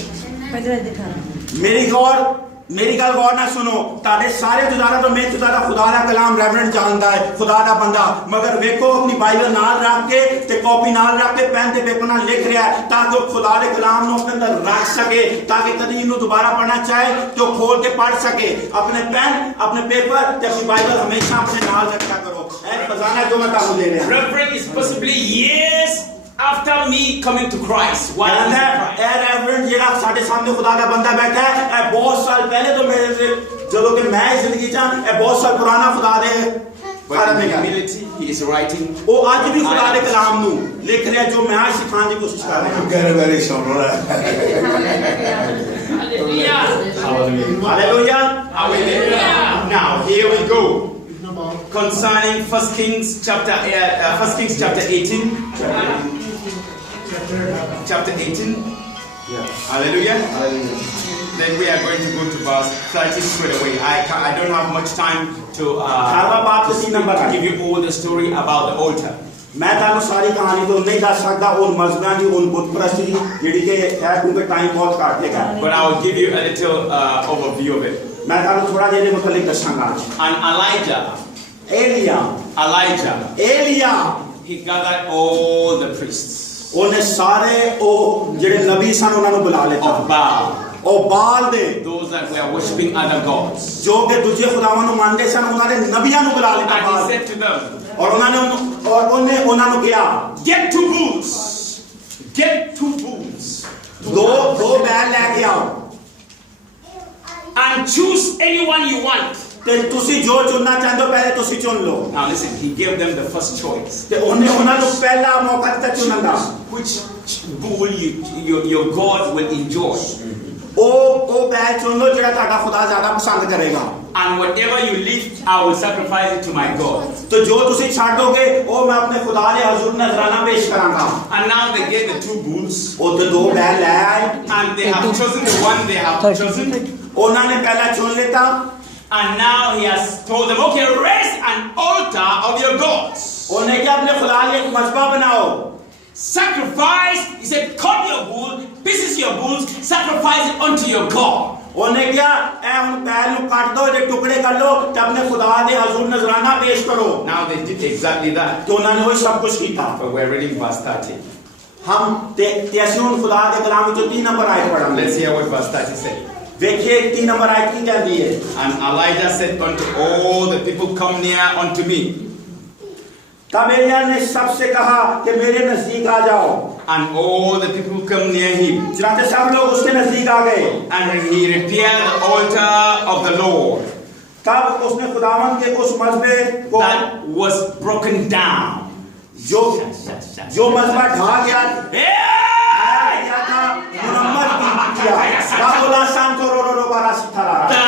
ਮੇਰੀ ਗੱਲ ਗੌਰ ਨਾਲ ਸੁਣੋ ਤੁਹਾਡੇ ਸਾਰੇ ਤੋਂ ਜ਼ਿਆਦਾ ਤੋਂ ਮੈਂ ਜ਼ਿਆਦਾ ਖੁਦਾ ਦਾ ਕਲਾਮ ਰੈਵਰੈਂਡ ਜਾਣਦਾ ਹੈ ਖੁਦਾ ਦਾ ਬੰਦਾ ਮਗਰ ਵੇਖੋ ਆਪਣੀ ਬਾਈਬਲ ਨਾਲ ਰੱਖ ਕੇ ਤੇ ਕਾਪੀ ਨਾਲ ਰੱਖ ਕੇ ਪੈਨ ਤੇ ਪੇਪਰ ਨਾਲ ਲਿਖ ਰਿਹਾ ਤਾਂ ਕਿ ਉਹ ਖੁਦਾ ਦੇ ਕਲਾਮ ਨੂੰ ਆਪਣੇ ਅੰਦਰ ਰੱਖ ਸਕੇ ਤਾਂ ਕਿ ਕਦੀ ਇਹਨੂੰ ਦੁਬਾਰਾ ਪੜ੍ਹਨਾ ਚਾਹੇ ਤੇ ਉਹ ਖੋਲ ਕੇ ਪੜ੍ਹ ਸਕੇ ਆਪਣੇ ਪੈਨ ਆਪਣੇ ਪੇਪਰ ਤੇ ਆਪਣੀ ਬਾਈਬਲ ਹਮੇਸ਼ਾ ਆਪਣੇ ਨਾਲ ਰੱਖਿਆ ਕਰੋ ਇਹ ਖਜ਼ਾਨਾ ਜੋ ਮੈਂ ਤੁਹਾਨੂੰ ਦੇ ਰਿਹਾ Reverend is possibly years after me coming to Christ. Why is it Christ? ਇਹ ਰੈਵਰੈਂਡ ਜਿਹੜਾ ਸਾਡੇ ਸਾਹਮਣੇ ਖੁਦਾ ਦਾ ਬੰਦਾ ਬੈਠਾ ਹੈ ਇਹ ਬਹੁਤ ਸਾਲ ਪਹਿਲੇ ਤੋਂ ਮੇਰੇ ਜਦੋਂ ਕਿ ਮੈਂ ਜ਼ਿੰਦਗੀ 'ਚ ਇਹ ਬਹੁਤ ਸਾਲ ਪੁਰਾਣਾ ਖੁਦਾ ਦੇ But in humility, he is writing. ਉਹ ਅੱਜ ਵੀ ਖੁਦਾ ਦੇ ਕਲਾਮ ਨੂੰ ਲਿਖ ਰਿਹਾ ਜੋ ਮੈਂ ਸਿਖਾਉਣ ਦੀ ਕੋਸ਼ਿਸ਼ ਕਰ ਰਿਹਾ ਹਾਂ। Hallelujah. Now here we go. Concerning 1 Kings chapter 18. Chapter 18. Hallelujah. Then we are going to go to verse 30 straight away. I don't have much time to give you all the story about the altar. मैं तानु सारी कहानी तो नहीं दस सकता उन मजहबां दी उन बुत परस्ती दी जेडी के है क्योंकि टाइम बहुत घट गया। But I will give you a little overview of it. मैं तानु थोड़ा जेने मुतालिक दसांगा। And Elijah, he gathered all the priests ਉਹਨੇ ਸਾਰੇ ਉਹ ਜਿਹੜੇ ਨਬੀ ਸਨ ਉਹਨਾਂ ਨੂੰ ਬੁਲਾ ਲਿਆ of Baal. ਉਹ ਬਾਲ ਦੇ Those that were worshipping other gods. ਜੋ ਕਿ ਦੂਜੇ ਖੁਦਾਵਾਂ ਨੂੰ ਮੰਨਦੇ ਸਨ ਉਹਨਾਂ ਨੇ ਨਬੀਆਂ ਨੂੰ ਬੁਲਾ ਲਿਆ And he said to them, ਔਰ ਉਹਨੇ ਉਹਨਾਂ ਨੂੰ ਕਿਹਾ get 2 bulls. ਦੋ ਬੈਲ ਲੈ ਕੇ ਆਓ and choose anyone you want. ਤੇ ਤੁਸੀਂ ਜੋ ਚੁਣਨਾ ਚਾਹੁੰਦੇ ਹੋ ਪਹਿਲੇ ਤੁਸੀਂ ਚੁਣ ਲਓ। Now listen, he gave them the first choice. ਤੇ ਉਹਨੇ ਉਹਨਾਂ ਨੂੰ ਪਹਿਲਾ ਮੌਕਾ ਦਿੱਤਾ ਚੁਣਨ ਦਾ। Which bull your God will enjoy. ਉਹ ਬੈਲ ਚੁਣ ਲਓ ਜਿਹੜਾ ਤੁਹਾਡਾ ਖੁਦਾ ਜ਼ਿਆਦਾ ਪਸੰਦ ਕਰੇਗਾ। And whatever you leave, I will sacrifice it to my God. तो जो तुसी छाड़ दोगे वो मैं अपने खुदा ने हजूर नजराना पेश करांगा। And now they gave the 2 bulls. वो तो 2 बैल ले आए। And they have chosen the one they have chosen. उन्होंने पहला चुन लेता। And now he has told them, okay, raise an altar of your gods. उन्हें क्या अपने खुदा के एक मज़बा बनाओ। Sacrifice. He said, cut your bull, pieces your bulls, sacrifice it unto your God. उन्हें क्या उन बैल को काट दो एक टुकड़े कर लो तो अपने खुदा के हजूर नजराना पेश करो। Now they did exactly that. तो उन्होंने वही सब कुछ किया। But we're reading verse 30. हम त्यासियों खुदा के कलाम में जो 3 नंबर आयत पढ़ेंगे। Let's hear what verse 30 says. देखिए 3 नंबर आयत की कहती है। And Elijah said unto all the people, come near unto me. तब एलिय्याह ने सबसे कहा कि मेरे नजदीक आ जाओ। And all the people come near him. चुनांचे सब लोग उसके नजदीक आ गए। And he repaired the altar of the Lord. तब उसने खुदावन के उस मज़बे को that was broken down. जो मज़बा ढा गया था मुरम्मत किया। The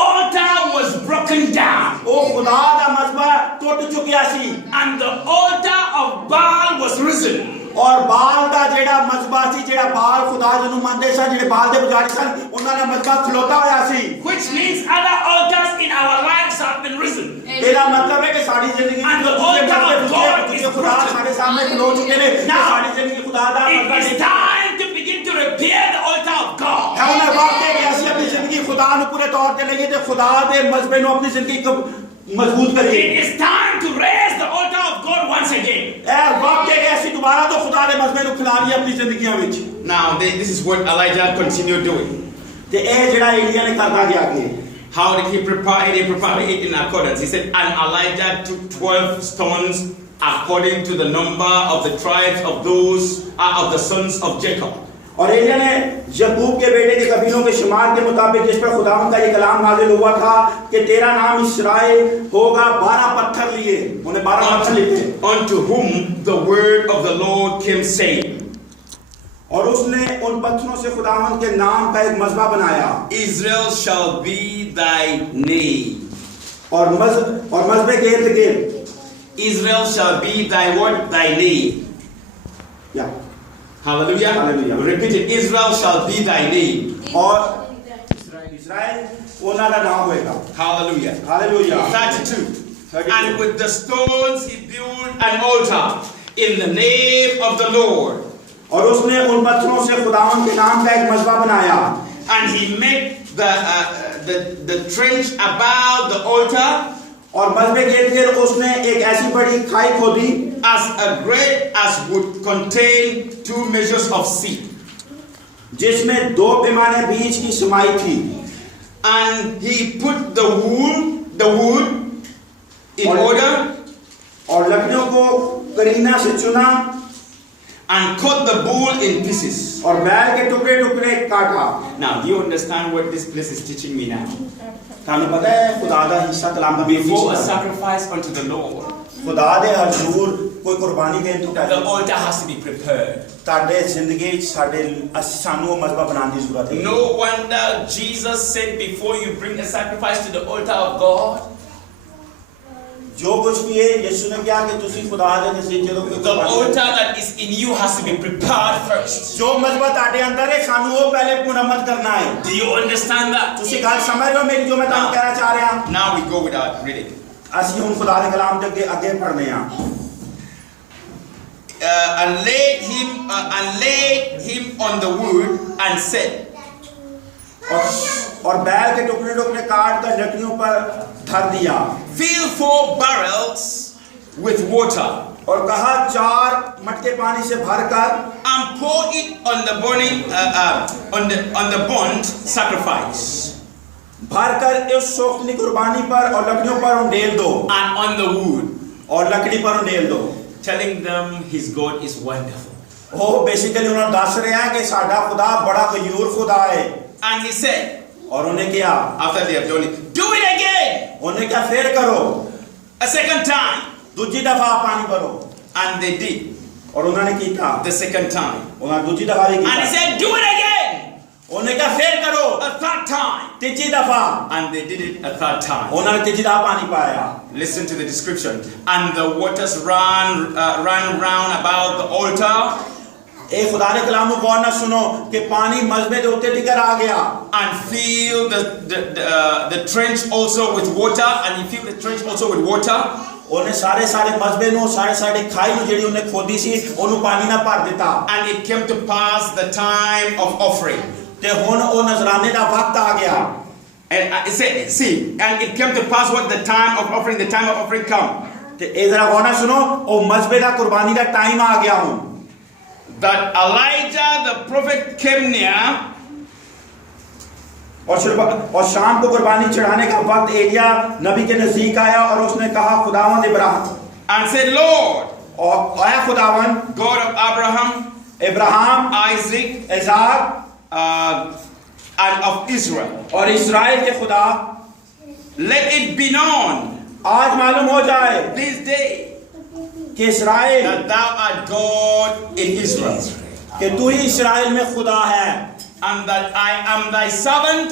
altar was broken down. ओ खुदा दा मज़बा टूट चुकिया सी। And the altar of Baal was risen. और बाल दा जेड़ा मज़बा सी जेड़ा बाल खुदा जिन्हों मानते सन जेड़े बाल दे पुजारी सन उन्होंने मज़बा खलोता होया सी। Which means other altars in our lives have been risen. तेरा मतलब है कि सारी जिंदगी And the altar of God is खुदा सारे सामने खलो चुके ने। सारी जिंदगी खुदा दा it is time to begin to repair the altar of God. है उन्हें वक्त है कि ऐसी अपनी जिंदगी खुदा ने पूरे तौर पे लेंगे तो खुदा दे मज़बे नो अपनी जिंदगी को मजबूत करिए। It is time to raise the altar of God once again. वक्त है कि ऐसी दोबारा तो खुदा दे मज़बे नो खिलाड़ी अपनी जिंदगियों में। Now this is what Elijah continued doing. ते ए जेड़ा एलिय्याह ने करता गया कि how did he prepare it? He prepared it in accordance. He said, and Elijah took 12 stones according to the number of the tribes of those of the sons of Jacob. और एलिय्याह ने याकूब के बेटे के कबीलों के शुमार के मुताबिक जिस पर खुदावंद का ये कलाम नाज़िल हुआ था कि तेरा नाम इस्राएल होगा 12 पत्थर लिए उन्हें 12 पत्थर लिखे unto whom the word of the Lord came saying. और उसने उन पत्थरों से खुदावंद के नाम का एक मज़बा बनाया। Israel shall be thy name. और मज़बे के इर्द-गिर्द Israel shall be thy what? Thy name. या Hallelujah. Hallelujah. Repeat it. Israel shall be thy name. और इस्राएल उनका नाम होगा। Hallelujah. Hallelujah. 32. And with the stones he built an altar in the name of the Lord. और उसने उन पत्थरों से खुदावंद के नाम का एक मज़बा बनाया। And he made the trench about the altar. और मज़बे के इर्द-गिर्द उसने एक ऐसी बड़ी खाई खोदी as great as would contain 2 measures of seed. जिसमें 2 पैमाने बीज की समाई थी। And he put the wood in order और लकड़ियों को करीना से चुना। and cut the bull in pieces. और बैल के टुकड़े टुकड़े काटा। Now, do you understand what this place is teaching me now? थानू पता है खुदा दा हिस्सा कलाम दा Before a sacrifice unto the Lord, खुदा दे हजूर कोई कुर्बानी देन तो the altar has to be prepared. Tade जिंदगी साडे सानू मजबा बनाने की जरूरत है। No wonder Jesus said, before you bring a sacrifice to the altar of God, जो कुछ भी है यीशु ने कहा कि तुसी खुदा दे नज़दीक जदों कोई the altar that is in you has to be prepared first. जो मजबा ताडे अंदर है सानू वो पहले मुरम्मत करना है। Do you understand that? तुसी गल समझ रहे हो मेरी जो मैं तुहानू कहना चाह रहा हां। Now we go without reading. ਅਸੀਂ ਹੁਣ खुदा दे कलाम दे आगे पढ़ने हां। And laid him on the wood and said, और बैल के टुकड़े टुकड़े काट कर लकड़ियों पर धर दिया। fill 4 barrels with water और कहा 4 मटके पानी से भरकर and pour it on the burning on the burnt sacrifice भरकर उस सोखनी कुर्बानी पर और लकड़ियों पर उंडेल दो and on the wood, और लकड़ी पर उंडेल दो। telling them his God is wonderful. वो बेसिकली उन्होंने दस रहा है कि साडा खुदा बड़ा गयूर खुदा है। And he said, और उन्हें क्या after they have done it, do it again, उन्हें क्या फिर करो a second time. दूसरी दफा पानी भरो। And they did और उन्होंने किया the second time. उन्होंने दूसरी दफा भी And he किया। said, do it again, उन्हें क्या फिर करो a third time. तीसरी दफा And they did it a third time. उन्होंने तीसरी दफा पानी पाया। Listen to the description. And the waters ran round about the altar ए खुदा ने कलाम को गौर ना सुनो कि पानी मजबे दे उत्ते टिकर आ गया and filled the trench also with water, and he filled the trench also with water. ਉਹਨੇ ਸਾਰੇ ਮਜ਼ਬੇ ਨੂੰ ਸਾਰੇ ਖਾਈ ਨੂੰ ਜਿਹੜੀ ਉਹਨੇ ਖੋਦੀ ਸੀ ਉਹਨੂੰ ਪਾਣੀ ਨਾਲ ਭਰ ਦਿੱਤਾ। And it came to pass the time of offering. ਤੇ ਹੁਣ ਉਹ ਨਜ਼ਰਾਨੇ ਦਾ ਵਕਤ ਆ ਗਿਆ। And it said, see, and it came to pass what the time of offering come. ਤੇ ਇਹ ਜ਼ਰਾ ਗੌਰ ਨਾਲ ਸੁਣੋ ਉਹ ਮਜ਼ਬੇ ਦਾ ਕੁਰਬਾਨੀ ਦਾ ਟਾਈਮ ਆ ਗਿਆ ਹੁਣ। That Elijah the prophet came near, और शाम को कुर्बानी चढ़ाने का वक्त एलिया नबी के नजदीक आया और उसने कहा खुदावंद इब्राहिम and said, Lord, और आया खुदावंद God of Abraham, इब्राहिम Isaac, इसाक and of Israel, और इस्राएल के खुदा let it be known आज मालूम हो जाए this day कि इस्राएल that thou art God in Israel, कि तू ही इस्राएल में खुदा है and that I am thy servant,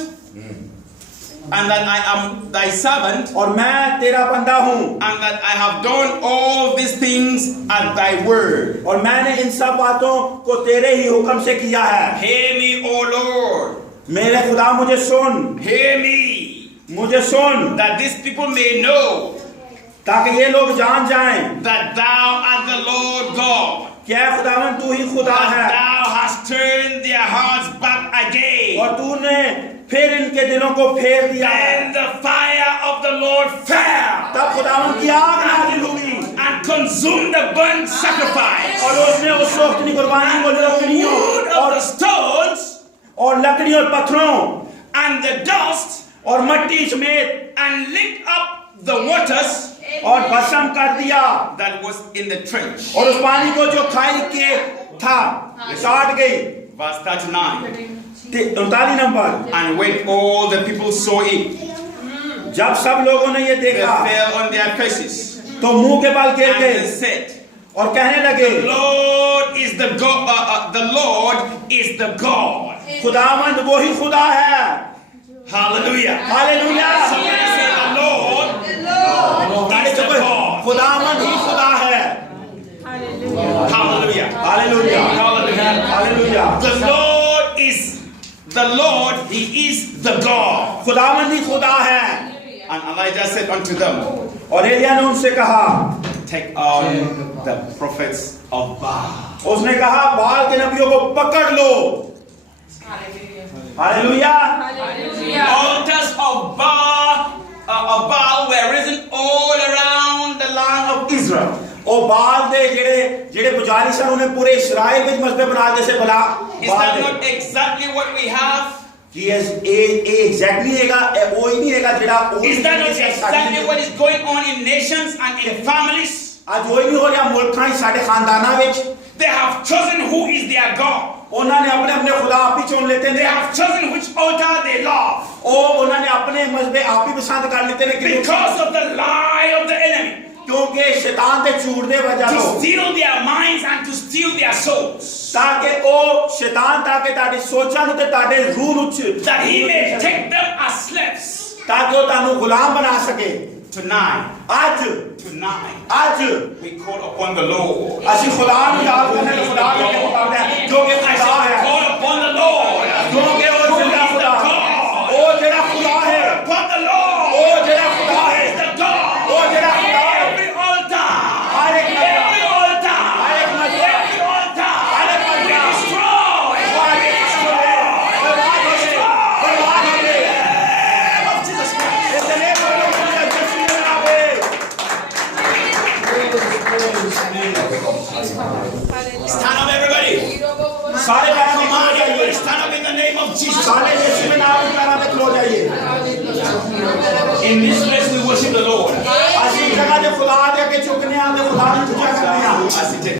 और मैं तेरा बंदा हूँ and that I have done all these things at thy word. और मैंने इन सब बातों को तेरे ही हुक्म से किया है। Hear me, O Lord, मेरे खुदा मुझे सुन, hear me, मुझे सुन, that these people may know ताकि ये लोग जान जाएं that thou art the Lord God, क्या खुदावन तू ही खुदा that है thou hast turned their hearts back again. और तूने फिर इनके दिलों को फेर दिया है। Then the fire of the Lord fell तब खुदावन की आग नाजिल हुई and consumed the burnt sacrifice, और उसने उस सोख्तनी कुर्बानी को लकड़ियों wood of the stones और लकड़ियों और पत्थरों and the dust, और मट्टी समेत and licked up the waters और भस्म कर दिया that was in the trench. और उस पानी को जो खाई के था काट गई। Verse 39. 39 number. And when all the people saw it, जब सब लोगों ने ये they देखा fell on their faces तो मुंह के बल गिर and they गए said, और कहने लगे Lord is the God. The Lord is the God. खुदावंद वो ही खुदा है। Hallelujah. Hallelujah. Somebody say the Lord is the God. खुदावंद ही खुदा है। Hallelujah. Hallelujah. Hallelujah. Hallelujah. Hallelujah. The Lord is the Lord. He is the God. खुदावंद ही खुदा है। And Elijah said unto them, और एलिया ने उनसे कहा, take on the prophets of Baal. उसने कहा बाल के नबियों को पकड़ लो। Hallelujah. Hallelujah. Altars of Baal were risen all around the land of Israel. ਉਹ ਬਾਲ ਦੇ ਜਿਹੜੇ ਪੁਜਾਰੀ ਸਨ ਉਹਨੇ ਪੂਰੇ ਇਸਰਾਇਲ ਵਿੱਚ ਮਸਬੇ ਬਣਾ ਦਿੱਤੇ ਸੇ ਬਲਾ। Is that not exactly what we have? कि ਇਹ ਐਗਜ਼ੈਕਟਲੀ ਹੈਗਾ ਇਹ ਉਹ ਹੀ ਨਹੀਂ ਹੈਗਾ ਜਿਹੜਾ ਉਹ Is that not exactly what is going on in nations and in families? ਅੱਜ ਉਹ ਹੀ ਨਹੀਂ ਹੋ ਰਿਹਾ ਮੁਲਕਾਂ 'ਚ ਸਾਡੇ ਖਾਨਦਾਨਾਂ ਵਿੱਚ। They have chosen who is their God. उन्होंने अपने अपने खुदा आप ही चुन लेते They हैं have chosen which altar they love. उन्होंने अपने मजहब आप ही पसंद कर लेते हैं Because of the lie of the enemy. क्योंकि शैतान के झूठ दे वजह To तो steal their minds and to steal their souls. ताकि ओ शैतान ताकि ताड़ी सोचां नु ते ताड़े रूह नु That he may take them as slaves. ताकि वो तानू गुलाम बना सके Tonight, आज we call upon the Lord. ਅਸੀਂ ਖੁਦਾ ਨੂੰ ਯਾਦ ਕਰਨੇ ਤੇ ਖੁਦਾ ਦੇ ਮੁਤਾਬਕ ਹੈ ਜੋ ਕਿ I ਖੁਦਾ said, ਹੈ call upon the Lord. ਜੋ ਕਿ ਉਹ ਜ਼ਿੰਦਾ ਖੁਦਾ ਉਹ ਜਿਹੜਾ ਖੁਦਾ ਹੈ Upon the Lord. ਉਹ ਜਿਹੜਾ ਖੁਦਾ ਹੈ The God. ਉਹ ਜਿਹੜਾ ਖੁਦਾ ਹੈ Every altar. ਹਰ ਇੱਕ Every altar. ਹਰ ਇੱਕ ਮਸਜਿਦ Every altar. ਹਰ ਇੱਕ We ਮਸਜਿਦ destroy. ਬਰਬਾਦ ਹੋ ਗਏ ਬਰਬਾਦ ਹੋ ਗਏ Of Jesus Christ. ਇਸ ਨੇ ਪਰਲੋਕ ਦਾ ਜਸ਼ਨ ਬਣਾਵੇ Stand up, everybody. ਸਾਰੇ ਪੈਰਾਂ ਤੇ Come ਖਲੋ on, ਜਾਈਏ everybody. Stand up in the name of Jesus. ਸਾਰੇ ਯਿਸੂ ਦੇ ਨਾਮ ਨਾਲ ਪੈਰਾਂ ਤੇ ਖਲੋ ਜਾਈਏ In this place.